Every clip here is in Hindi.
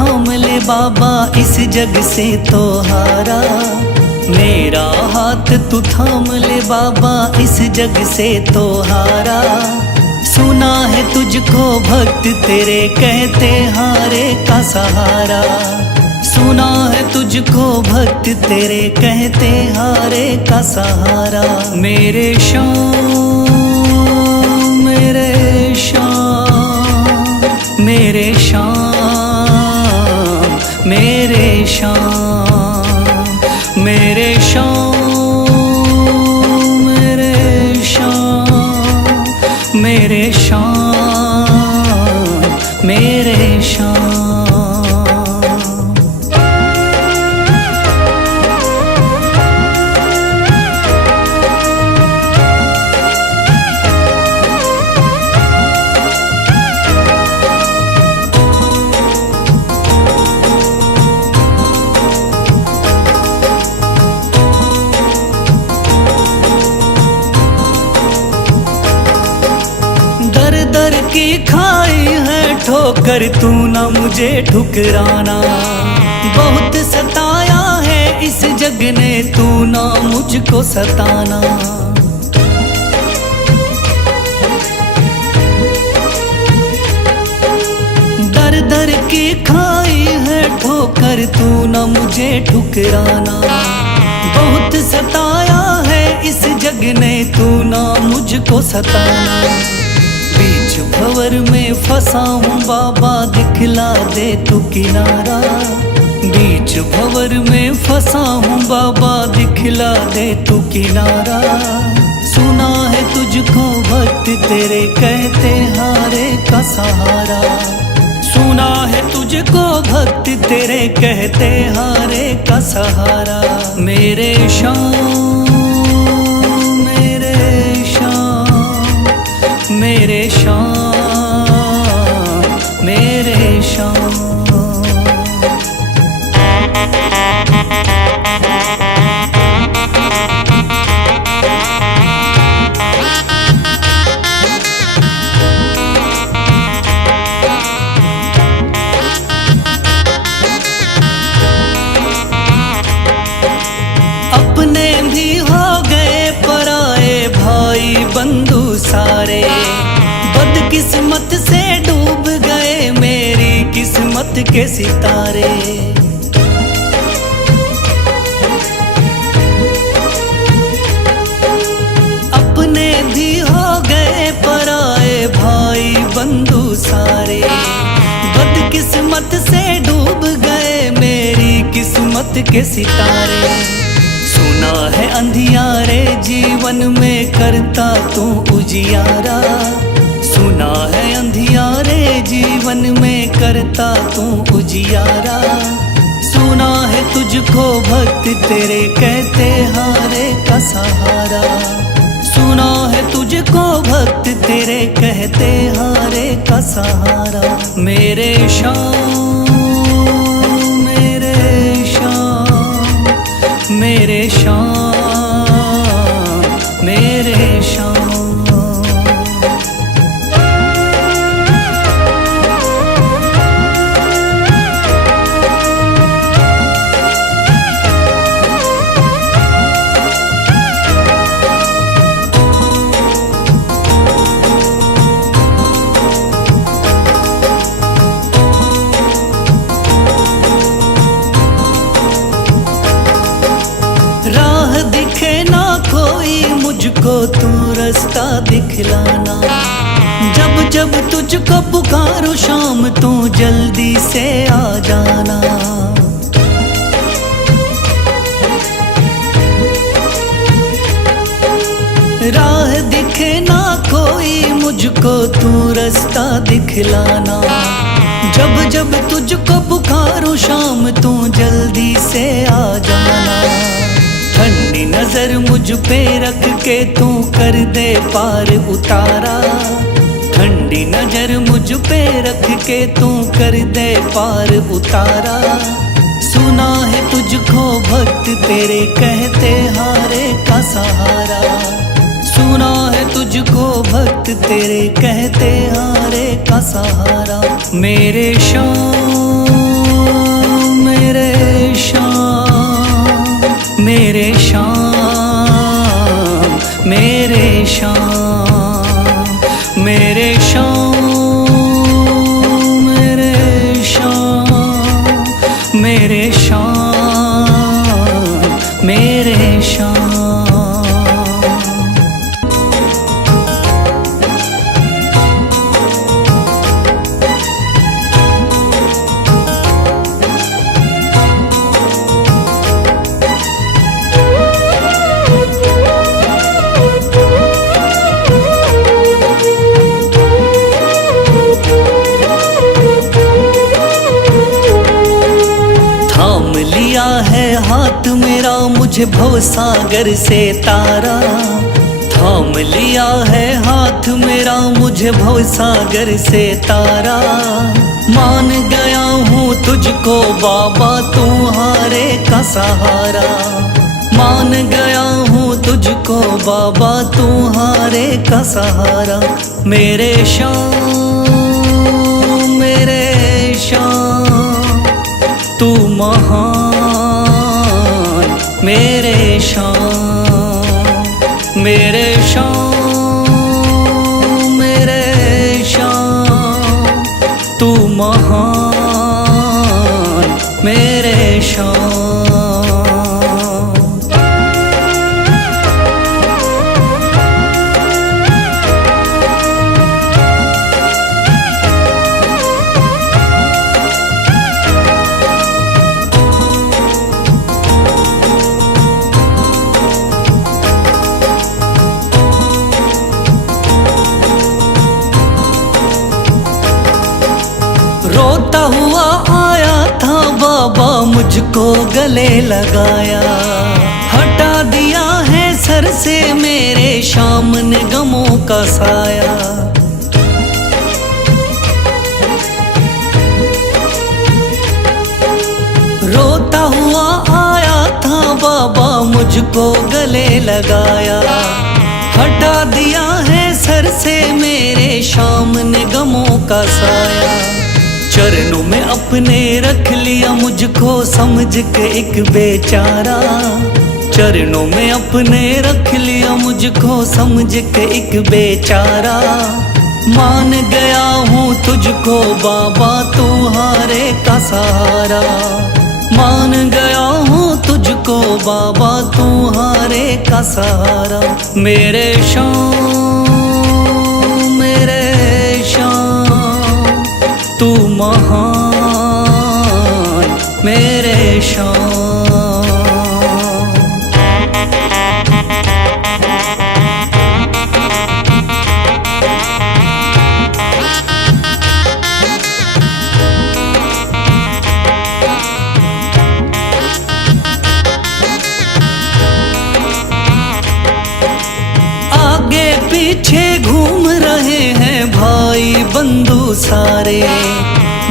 थाम ले बाबा इस जग से तो हारा। मेरा हाथ तू थाम ले बाबा इस जग से तो हारा। सुना है तुझको भक्त तेरे कहते हारे का सहारा। सुना है तुझको भक्त तेरे कहते हारे का सहारा। मेरे श्याम मेरे श्याम मेरे श्याम मेरे श्याम मेरे श्याम मेरे श्याम मेरे श्याम मेरे श्याम। दर की खाई है ठोकर तू ना मुझे ठुकराना। बहुत सताया है इस जग ने तू ना मुझको सताना। दर दर की खाई है ठोकर तू ना मुझे ठुकराना। बहुत सताया है इस जग ने तू ना मुझको सताना। बीच भंवर में फंसा हूँ बाबा दिखला दे तू किनारा। बीच भंवर में फंसा हूँ बाबा दिखला दे तू किनारा। सुना है तुझको भक्त तेरे कहते हारे का सहारा। सुना है तुझको भक्त तेरे कहते हारे का सहारा। मेरे श्याम मेरे श्याम मेरे श्याम मेरे श्याम। अपने भी हो गए पराए भाई बंधु सारे। बदकिस्मत से डूब गए मेरी किस्मत के सितारे। अपने भी हो गए पराए भाई बंधु सारे। बदकिस्मत से डूब गए मेरी किस्मत के सितारे। सुना है अंधियारे जीवन में करता तू उजियारा। सुना है अंधियारे जीवन में करता तू उजियारा। सुना है तुझको भक्त तेरे कहते हारे का सहारा। सुना है तुझको भक्त तेरे कहते हारे का सहारा। मेरे श्याम मेरे श्याम मेरे श्याम मेरे श्याम। राह दिखे ना कोई मुझको तू रास्ता दिखलाना। जब जब तुझको पुकारूं शाम तू जल्दी से आ जाना। राह दिखे ना कोई मुझको तू रास्ता दिखलाना। जब जब तुझको पुकारूं शाम तू जल्दी से आ जाना। ठंडी नजर मुझ पे रख के तू कर दे पार उतारा। ठंडी नजर मुझ पे रख के तू कर दे पार उतारा। सुना है तुझको भक्त तेरे कहते हारे का सहारा। सुना है तुझको भक्त तेरे कहते हारे का सहारा। मेरे श्याम मेरे शाम, मेरे शाम, मेरे शाम, मेरे शाम, मेरे शाम, मेरे शाम, मेरे शाम। थाम लिया है हाथ मेरा मुझे भवसागर से तारा, थाम लिया है हाथ मेरा मुझे भवसागर से तारा। मान गया हूँ तुझको बाबा तुम्हारे का सहारा, मान गया हूँ तुझको बाबा तुम्हारे का सहारा। मेरे शाम, मेरे शाम, तू महान, मेरे शाम, मेरे शाम, मेरे शाम, तू महान, मेरे शाम। रोता हुआ आया था बाबा मुझको गले लगाया, हटा दिया है सर से मेरे शाम ने गमों का साया। रोता हुआ आया था बाबा मुझको गले लगाया, हटा दिया है सर से मेरे शाम ने गमों का साया। चरणों में अपने रख लिया मुझको समझ के एक बेचारा, चरणों में अपने रख लिया मुझको समझ के एक बेचारा। मान गया हूँ तुझको बाबा तुम्हारे का सहारा, मान गया हूँ तुझको बाबा तुम्हारे का सहारा। मेरे शाम, मेरे शाम, तू महान, मेरे शाम। आगे पीछे घूम रहे हैं भाई बंधु सारे,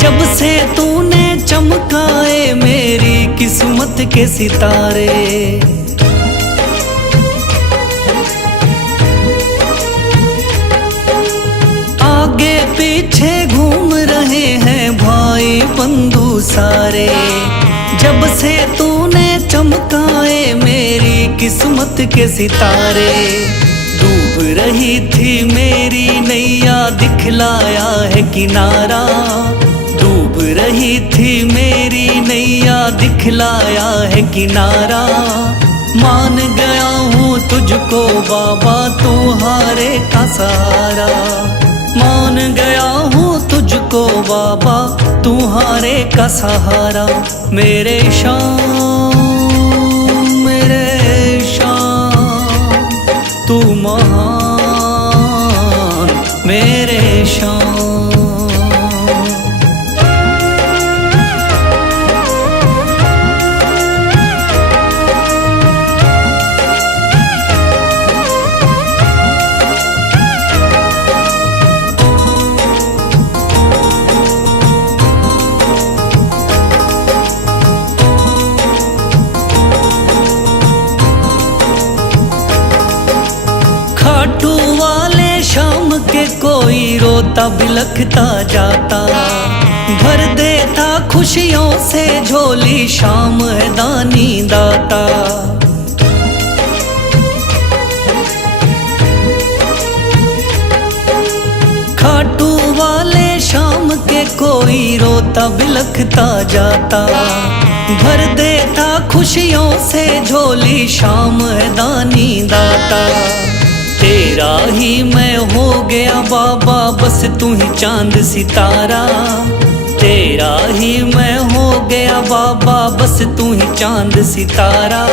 जब से तूने चमकाए मेरी किस्मत के सितारे। आगे पीछे घूम रहे हैं भाई बंधु सारे, जब से तूने चमकाए मेरी किस्मत के सितारे। डूब रही थी मेरी नैया दिखलाया है किनारा, डूब रही थी मेरी नैया दिखलाया है किनारा। मान गया हूँ तुझको बाबा तुम्हारे का सहारा, मान गया हूँ तुझको बाबा तुम्हारे का सहारा। मेरे शाम, मेरे शाम, तू महान, मेरे शाम। कोई रोता बिलखता जाता, भर देता खुशियों से झोली, शाम है दानी दाता। खाटू वाले शाम के कोई रोता बिलखता जाता, भर देता खुशियों से झोली, शाम है दानी दाता। तेरा ही मैं हो गया बाबा, बस तू ही चांद सितारा। तेरा ही मैं हो गया बाबा, बस तू ही चांद सितारा।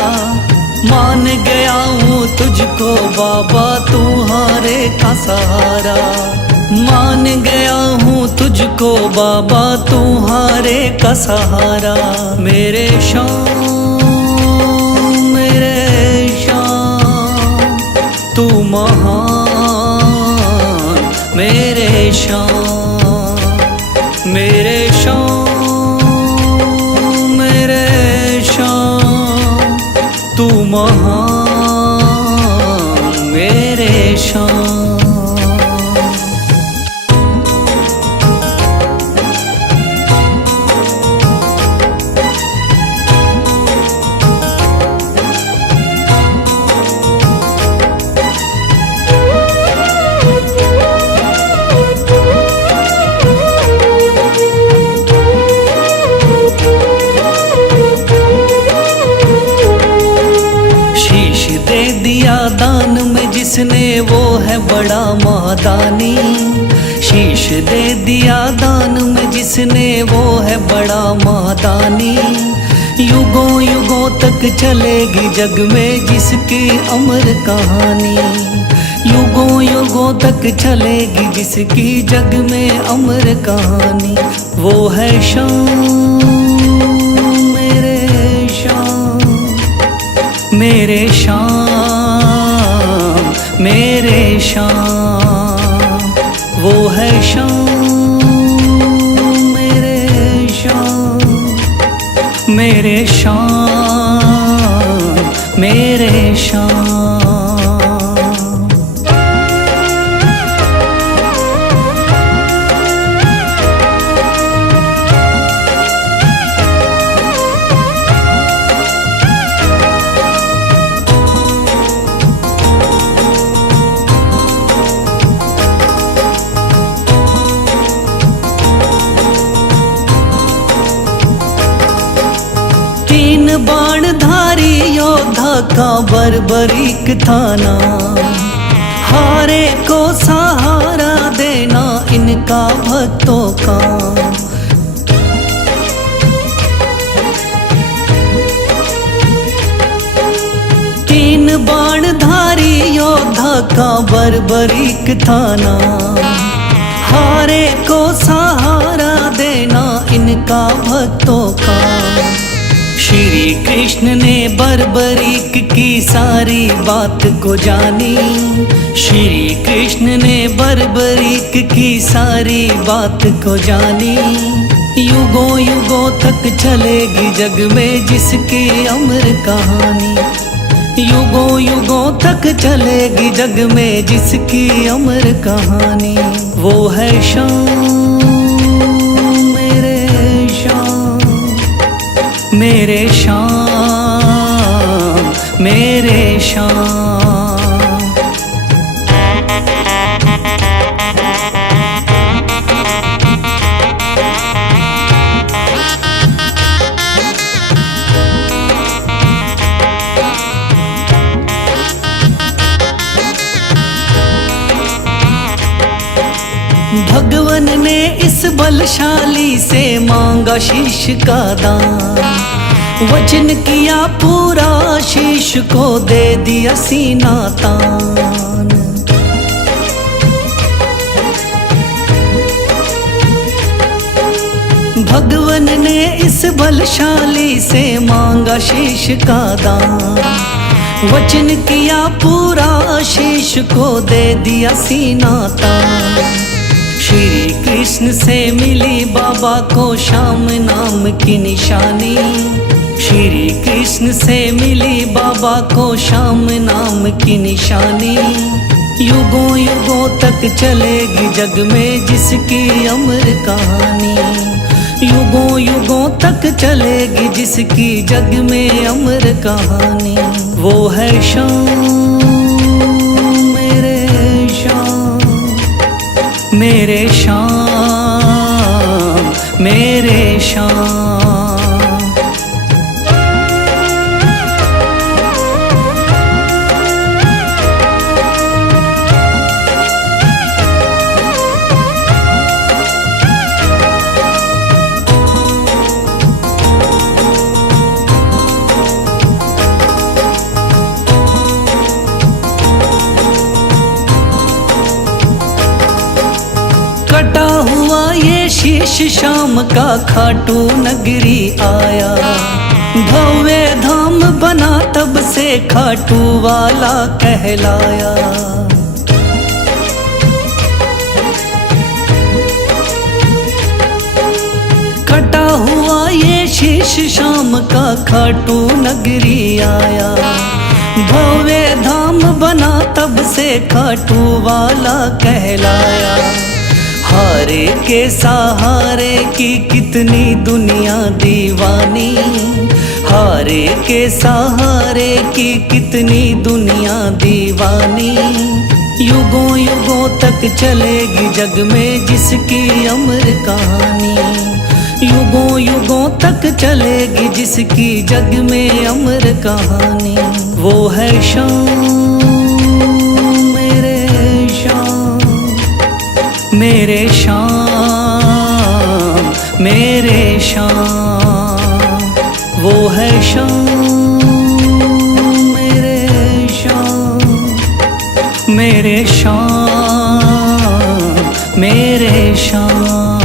मान गया हूँ तुझको बाबा, तू हारे का सहारा। मान गया हूँ तुझको बाबा, तू हारे का सहारा। मेरे शाम, मेरे शाम, तू महान। मेरे शाम, मेरे शाम, मेरे शाम, तू महान। मेरे शाम। दान में जिसने वो है बड़ा महादानी। शीश दे दिया दान में जिसने वो है बड़ा महादानी। युगों युगों तक चलेगी जग में जिसकी अमर कहानी। युगों युगों तक चलेगी जिसकी जग में अमर कहानी। वो है शाम, मेरे शाम, मेरे शाम, मेरे शाम। वो है शाम, मेरे शाम, मेरे शाम, मेरे शाम। बाणधारी योद्धा का बर्बरीक थाना, हारे को सहारा देना इनका भक्तों का। तीन बाणधारी योद्धा का बर्बरीक थाना, हारे को सहारा देना इनका भक्तों का। श्री कृष्ण ने बर्बरीक की सारी बात को जानी। श्री कृष्ण ने बर्बरीक की सारी बात को जानी। युगों युगों तक चलेगी जग में जिसकी अमर कहानी। युगों युगों तक चलेगी जग में जिसकी अमर कहानी। वो है शाम, मेरे शाम, मेरे शाम, मेरे शाम। भगवन ने इस बलशाली से मांगा शीश का दान। वचन किया पूरा, शीश को दे दिया सीना तान। भगवन ने इस बलशाली से मांगा शीश का दान। वचन किया पूरा, शीश को दे दिया सीना तान। श्री कृष्ण से मिली बाबा को श्याम नाम की निशानी। श्री कृष्ण से मिली बाबा को श्याम नाम की निशानी। युगों युगों तक चलेगी जग में जिसकी अमर कहानी। युगों युगों तक चलेगी जिसकी जग में अमर कहानी। वो है शाम मेरे शाम, मेरे शाम मेरे शाम। कटा हुआ ये शीश शाम का खाटू नगरी आया, भव्य धाम बना तब से खाटू वाला कहलाया। कटा हुआ ये शीश शाम का खाटू नगरी आया, भव्य धाम बना तब से खाटू वाला कहलाया। हारे के सहारे की कितनी दुनिया दीवानी, हारे के सहारे की कितनी दुनिया दीवानी। युगों युगों तक चलेगी जग में जिसकी अमर कहानी। युगों युगों तक चलेगी जिसकी जग में अमर कहानी। वो है शाम मेरे शाम, मेरे शाम मेरे शाम। वो है शाम मेरे शाम, मेरे शाम मेरे शाम।